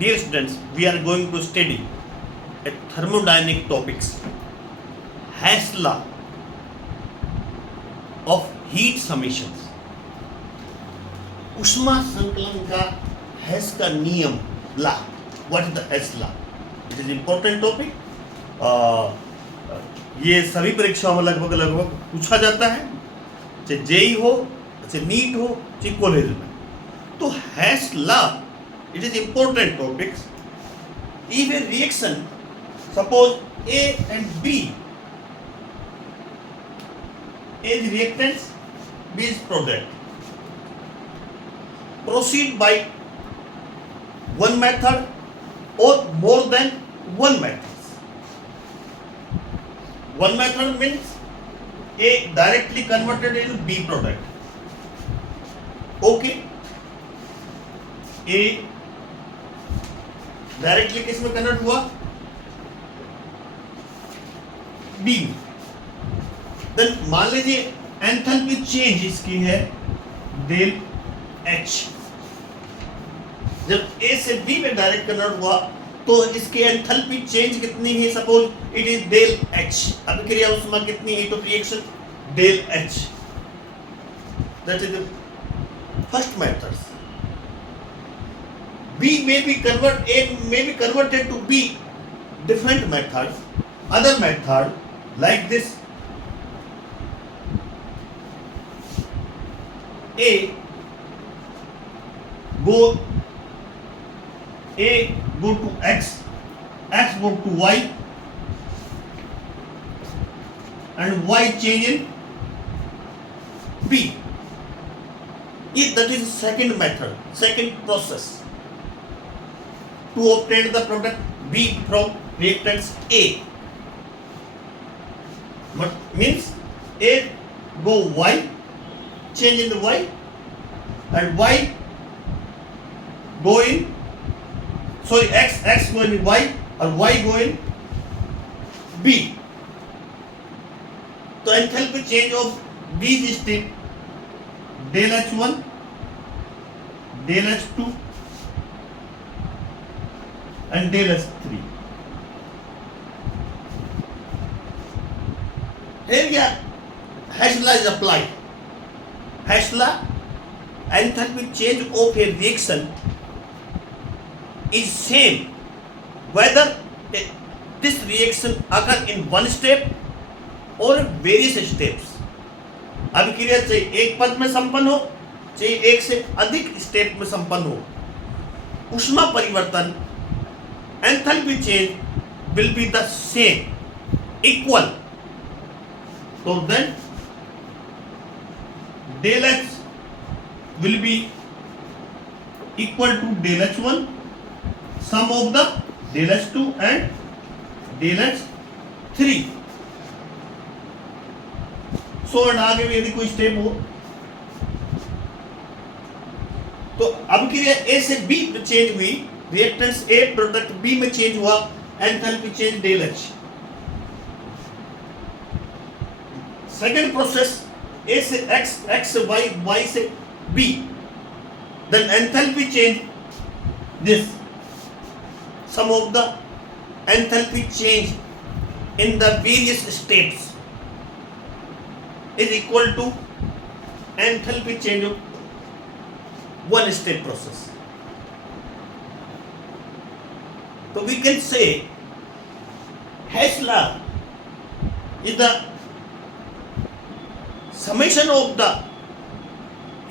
Dear students, we are going to study a thermodynamic topics. Hess law of heat summations. ऊष्मा संकलन का हेस का नियम ला. What is the Hess law? It is important topic. ये सभी परीक्षाओं में लगभग पूछा जाता है, चाहे जेई हो, चाहे नीट हो, चाहे कॉलेज में. तो Hess law, it is important topics. If a reaction, suppose A and B is reactants, B is product, proceed by one method or more than one method. One method means A directly converted into B product. Okay. A directly किस में convert हुआ? B. Then मान लीजिए enthalpy change इसकी है del H. जब ए से B में डायरेक्ट कन्वर्ट हुआ तो इसकी एंथैल्पी चेंज कितनी है? Suppose it is del H. अभिक्रिया ऊष्मा कितनी है? तो reaction del H. That is the first method. B may be converted to B. Different methods. Other method like this. A go to X, X go to Y, and Y change in B. That is second method, second process to obtain the product B from reactants A. But means A go Y, change in the Y, and Y go in, X go in Y, or Y go in B. So enthalpy change of these step del H1, del H2, and del H3. Here Hess law is applied. Hess law, enthalpy change of a reaction is same whether this reaction occur in one step or various steps. अभिक्रिया चाहे एक पद में संपन्न हो, चाहे एक से अधिक स्टेप में संपन्न हो, ऊष्मा परिवर्तन enthalpy change will be the same, equal. So then del H will be equal to del H1, sum of the del H2 and del H3. So and आगे भी यदि कोई स्टेप हो तो अभिक्रिया A से B में चेंज हुई, रिएक्टेंट्स A प्रोडक्ट B में चेंज हुआ, enthalpy change del H. Second process A से X, X से Y, Y से B, then enthalpy change this, sum of the enthalpy change in the various steps is equal to enthalpy change of one step process. So we can say Hess law is the summation of the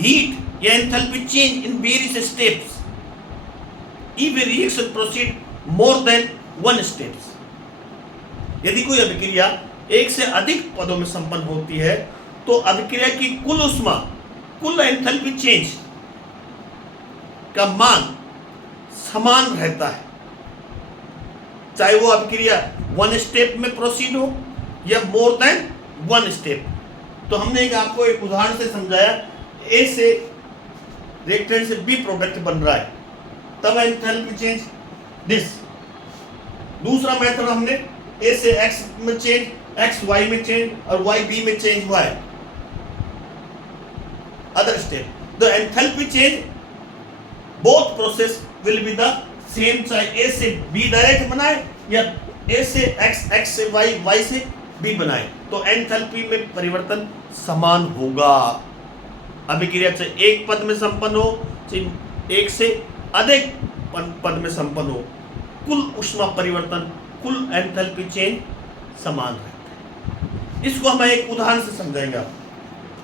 heat या enthalpy change in various steps if a reaction proceed more than one steps. यदि कोई अभिक्रिया एक से अधिक पदों में संपन्न होती है तो अभिक्रिया की कुल ऊष्मा, कुल एंथैल्पी चेंज का मान समान रहता है, चाहे वो अभिक्रिया वन स्टेप में प्रोसीड हो या मोर देन वन स्टेप. तो हमने आपको एक उदाहरण से समझाया, ए से रिएक्टेंट से बी प्रोडक्ट बन रहा है, तब एंथैल्पी चेंज दिस. दूसरा मेथड हमने ए से एक्स में चेंज, एक्स वाई में चेंज और वाई बी में चेंज हुआ है. Other step the enthalpy change both process will be the same, चाहे ए से बी डायरेक्ट बनाए या ए से एक्स, एक्स से वाई, वाई से बी बनाए, तो एंथैल्पी में परिवर्तन समान होगा। अभिक्रिया चाहे एक पद में संपन्न हो, चाहे एक से अधिक पद में संपन्न हो, कुल ऊष्मा परिवर्तन, कुल एंथैल्पी चेंज समान रहता है। इसको हम एक उदाहरण से समझाएंगे,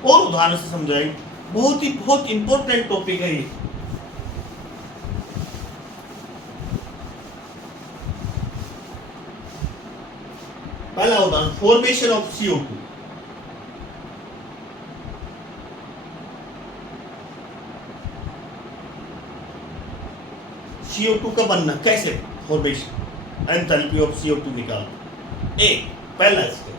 और उदाहरण से समझाएंगे। बहुत इंपॉर्टेंट टॉपिक है ये। पहला उदाहरण, फॉर्मेशन ऑफ CO2। CO2 का बनना कैसे, फॉर्मेशन, एंथैल्पी ऑफ CO2 निकाल। एक पहला स्टेप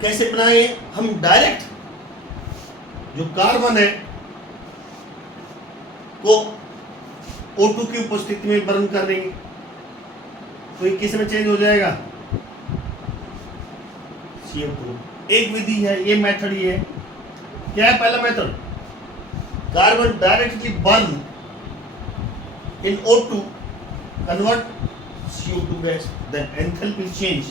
कैसे बनाए, हम डायरेक्ट जो कार्बन है को O2 की उपस्थिति में बर्न कर देंगे, तो ये किस में चेंज हो जाएगा, CO2। एक विधि है, ये मेथड ही है। क्या है पहला मेथड, कार्बन डायरेक्टली बर्न इन O2, convert CO2 gas, then enthalpy change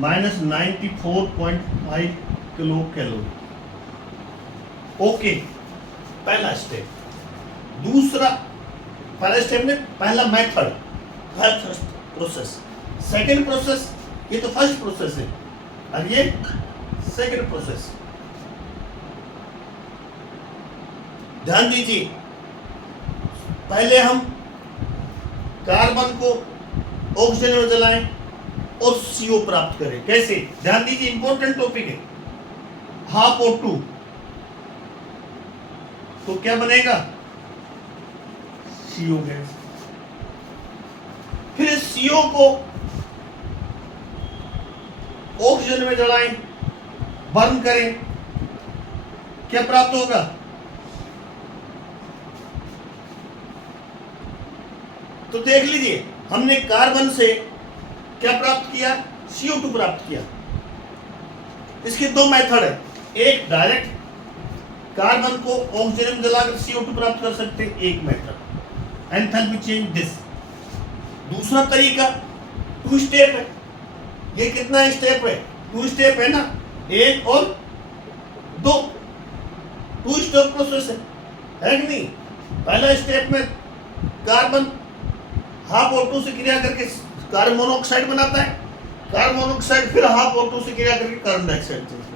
-94.5 kilo calorie. Okay, पहला स्टेप। दूसरा, पहला स्टेप में पहला method, first process. Second process, ये तो फर्स्ट प्रोसेस है और ये सेकंड प्रोसेस। ध्यान दीजिए, पहले हम कार्बन को ऑक्सीजन में जलाएं और CO प्राप्त करें। कैसे, ध्यान दीजिए, इंपॉर्टेंट टॉपिक है। हाफ O2, तो क्या बनेगा, CO गैस। फिर CO को ऑक्सीजन में जलाएं, बर्न करें, क्या प्राप्त होगा, तो देख लीजिए, हमने कार्बन से क्या प्राप्त किया, CO2 प्राप्त किया। इसके दो मेथड है, एक डायरेक्ट कार्बन को ऑक्सीजन में जलाकर CO2 प्राप्त कर सकते हैं, एक मेथड एंथैल्पी चेंज दिस। दूसरा तरीका टू स्टेप है। ये कितना स्टेप है, टू स्टेप है ना, एक और दो, टू स्टेप प्रोसेस है कि नहीं। पहला स्टेप में कार्बन हाफ O2 से क्रिया करके कार्बन मोनोऑक्साइड बनाता है, कार्बन मोनोऑक्साइड फिर हाफ O2 से क्रिया करके कार्बन डाइऑक्साइड चेंज करता है।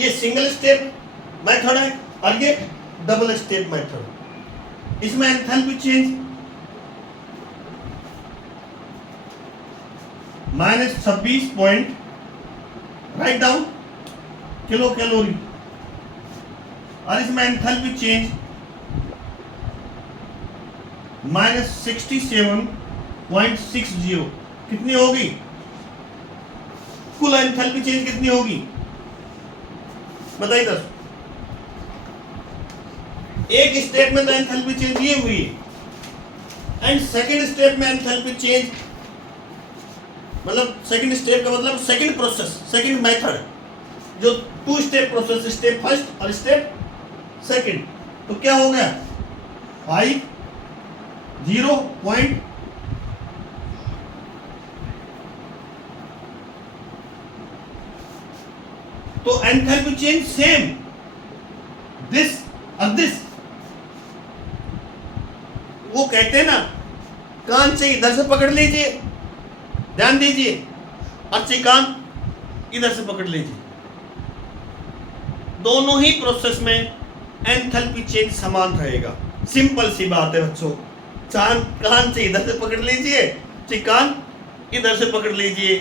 ये सिंगल स्टेप मेथड है और ये डबल स्टेप मेथड। इसमें enthalpy change -26 point, write down, kilo calorie, और इसमें एंथैल्पी चेंज -67.60। कितनी होगी, कुल एंथैल्पी चेंज कितनी होगी बताइए दोस्तों। एक स्टेप में तो एंथैल्पी चेंज ये हुई एंड सेकंड स्टेप में एंथैल्पी चेंज, मतलब सेकंड स्टेप का मतलब सेकंड प्रोसेस, सेकंड मेथड, जो two step process, step first और स्टेप सेकंड। तो क्या हो गया, 50. तो एंथैल्पी चेंज सेम, दिस और दिस। वो कहते हैं ना, कान से इधर से पकड़ लीजिए, ध्यान दीजिए, अच्छी कान इधर से पकड़ लीजिए। दोनों ही प्रोसेस में एंथैल्पी चेंज समान रहेगा। सिंपल सी बात है बच्चों, कान से इधर से पकड़ लीजिए, कान इधर से पकड़ लीजिए,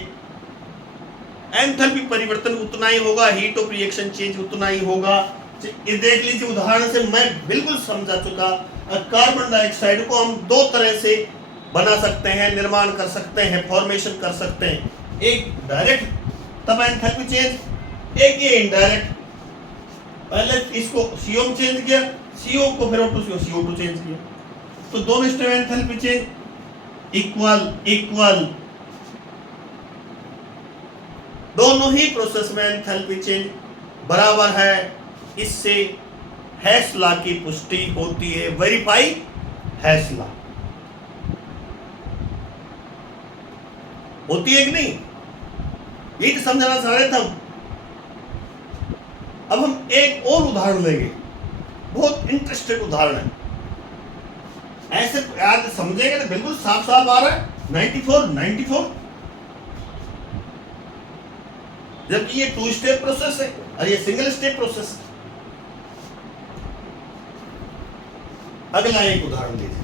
एंथैल्पी परिवर्तन उतना ही होगा, हीट ऑफ रिएक्शन चेंज उतना ही होगा। ये देख लीजिए, उदाहरण से मैं बिल्कुल समझा चुका। कार्बन डाइऑक्साइड को हम दो तरह से बना सकते हैं, निर्माण कर सकते हैं, फॉर्मेशन कर सकते हैं। एक डायरेक्ट, तब एंथैल्पी चेंज, एक ये इनडायरेक्ट। पहले इसको CO में चेंज किया, CO को फिर CO2 चेंज किया, तो दोनों step enthalpy change equal equal. दोनों ही प्रोसेस में एंथैल्पी चेंज बराबर है। इससे हेस लॉ की पुष्टि होती है, वेरीफाई हेस लॉ होती है कि नहीं, यही तो समझना चाह रहे थे हम। अब हम एक और उदाहरण लेंगे, बहुत इंटरेस्टिंग उदाहरण है। ऐसे याद समझेंगे तो बिल्कुल साफ साफ आ रहा है 94 जबकि ये 2 स्टेप प्रोसेस है और ये सिंगल स्टेप प्रोसेस है। अगला एक उदाहरण लीजिए।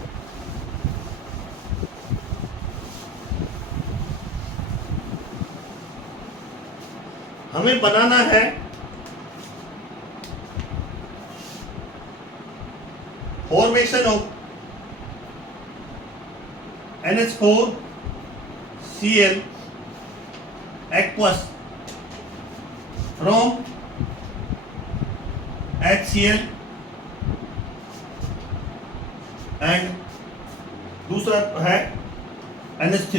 हमें बनाना है formation of NH4Cl aqueous from HCl and दूसरा है NH3।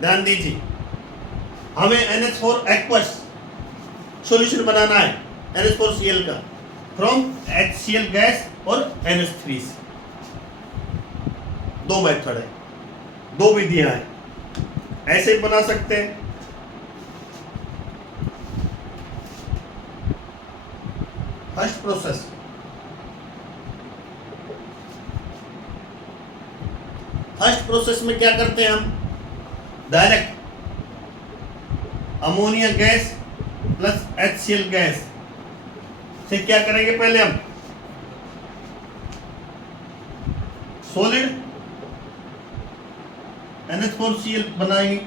ध्यान दीजिए, हमें NH4 aqueous सॉल्यूशन बनाना है NH4Cl का फ्रॉम HCl गैस और NH3 से। 2 मेथड है, 2 विधियां हैं। ऐसे भी बना सकते हैं, फर्स्ट प्रोसेस में क्या करते हैं हम, direct ammonia gas plus HCl gas से क्या करेंगे, पहले हम सॉलिड NH4Cl बनाएंगे।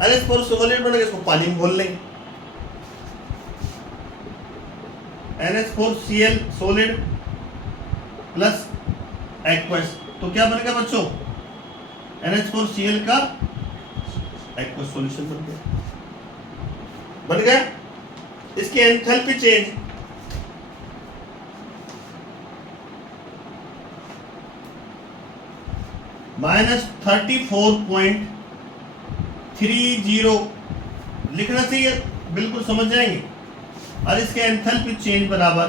NH4 सॉलिड बनेगा, इसको पानी में घोल लेंगे। NH4Cl सॉलिड प्लस एक्वस, तो क्या बनेगा बच्चों, NH4Cl का एक्वस सॉल्यूशन बन गया। इसकी एंथैल्पी चेंज -34.30 लिखना चाहिए, बिल्कुल समझ जाएंगे। और इसके एंथैल्पी चेंज बराबर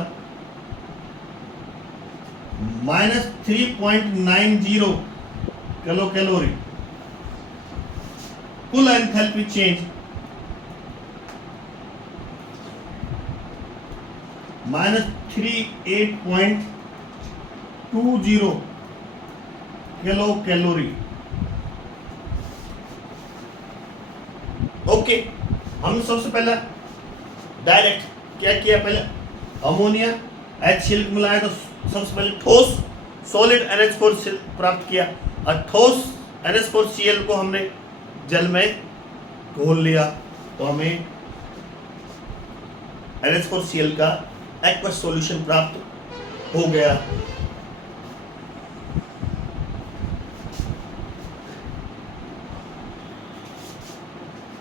-3.90 किलो कैलोरी। कुल enthalpy change -38.20 kilo calorie. Okay, हम सबसे पहले डायरेक्ट क्या किया, पहले अमोनिया HCl मिलाया तो सबसे पहले ठोस सॉलिड NH4Cl प्राप्त किया और ठोस NH4Cl को हमने जल में घोल लिया तो हमें NH4Cl का एक्वस सॉल्यूशन प्राप्त हो गया।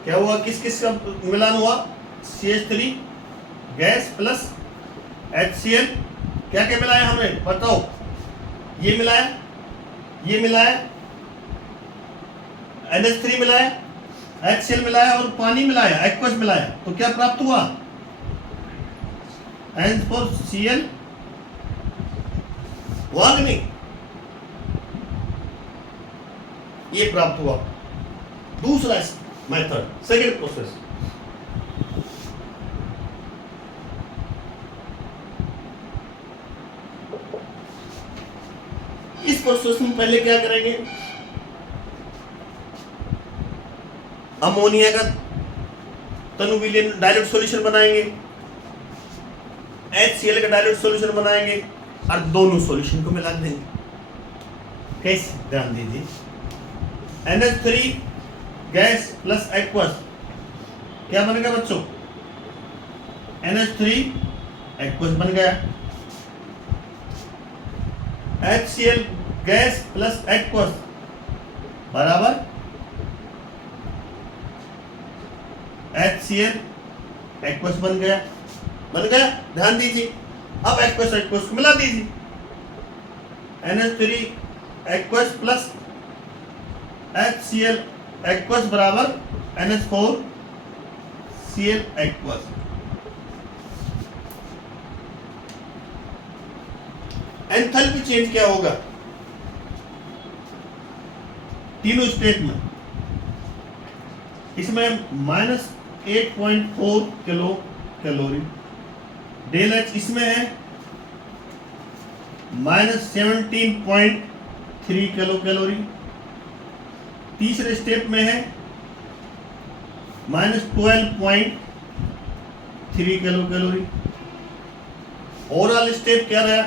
क्या हुआ, किस किस का मिलान हुआ, CH3 गैस प्लस HCl, क्या क्या मिलाया हमने बताओ, ये मिलाया NH3 मिलाया, HCl मिलाया और पानी मिलाया, एक्वस मिलाया, तो क्या प्राप्त हुआ, NH4Cl हुआ कि नहीं, ये प्राप्त हुआ। दूसरा मेथड, सेकेंड प्रोसेस, इस प्रोसेस में पहले क्या करेंगे, अमोनिया का तनु विलीन डाइल्यूट सॉल्यूशन बनाएंगे, HCl का डाइल्यूट सॉल्यूशन बनाएंगे और दोनों सॉल्यूशन को मिला देंगे। कैसे, ध्यान दीजिए, NH3 गैस प्लस एक्वस क्या बनेगा बच्चों, NH3 एक्वस बन गया। HCl गैस प्लस एक्वस बराबर HCl एक्वस बन गया। ध्यान दीजिए, अब एक्वस को मिला दीजिए, NH3 aqueous plus HCl aqueous बराबर NH4 Cl aqueous. Enthalpy change क्या होगा तीनों स्टेट में? इसमें -8.4 किलो कैलोरी, डेल एच इसमें है -17.3 किलो कैलोरी, तीसरे स्टेप में है -12.3 किलो कैलोरी। ओवरऑल स्टेप क्या रहा?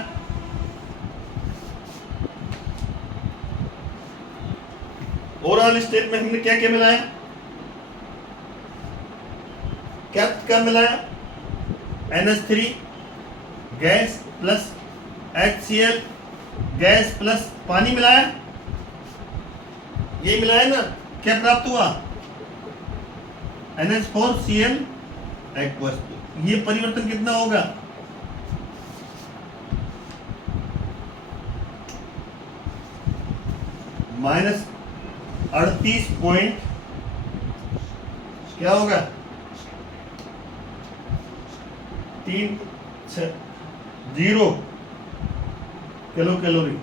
ओवरऑल स्टेप में हमने क्या क्या मिलाया? क्या मिलाया? NH3 gas plus HCl gas plus पानी मिलाया, ये मिलाया ना, क्या प्राप्त हुआ? NH4 Cl aqueous. ये परिवर्तन कितना होगा? -38 पॉइंट क्या होगा 360 किलो कैलोरी।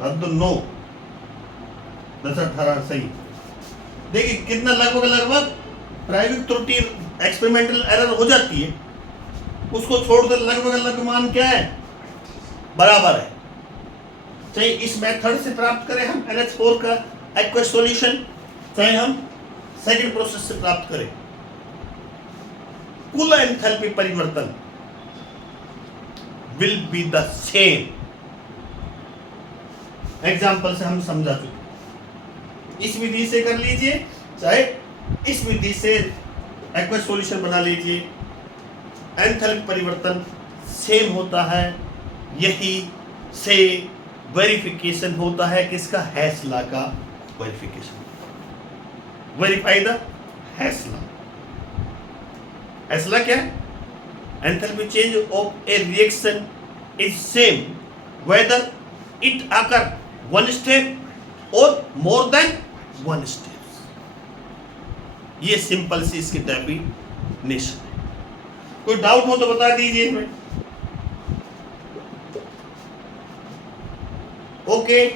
अब तो 9 10 18 सही। देखिए कितना लगभग प्रायोगिक त्रुटि एक्सपेरिमेंटल एरर हो जाती है, उसको छोड़कर लगभग मान क्या है? बराबर है। चाहे इस मेथड से प्राप्त करें हम NH4 का एक्वस सॉल्यूशन, चाहे हम सेकंड प्रोसेस से प्राप्त करें, कुल एंथैल्पी परिवर्तन will be the same. Example से हम समझा चुके, इस विधि से कर लीजिए, चाहे इस विधि से एक्वस सॉल्यूशन बना लीजिए, एंथैल्पी परिवर्तन सेम होता है। यही से वेरिफिकेशन होता है किसका? हेस लॉ का verification. Verify the Hess law. Hess law क्या है? Enthalpy change of a reaction is same whether it occur one step और मोर देन वन स्टेप। ये सिंपल सी इसकी डेफिनेशन है। कोई डाउट हो तो बता दीजिए इसमें। ओके,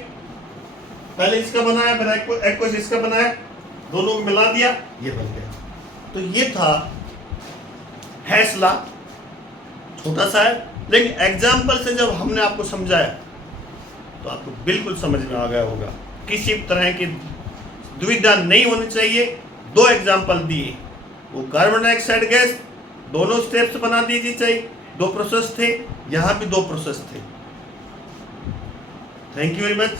पहले इसका बनाया, फिर एक्वस इसका बनाया, दोनों को मिला दिया, ये बन गया। तो ये था हेस लॉ, छोटा सा है, लेकिन एग्जाम्पल से जब हमने आपको समझाया तो आपको बिल्कुल समझ में आ गया होगा। किसी तरह की दुविधा नहीं होनी चाहिए। 2 एग्जाम्पल दिए, वो कार्बन डाइऑक्साइड गैस दोनों स्टेप्स बना दीजिए, चाहिए 2 प्रोसेस थे, यहाँ भी 2 प्रोसेस थे। Thank you very much.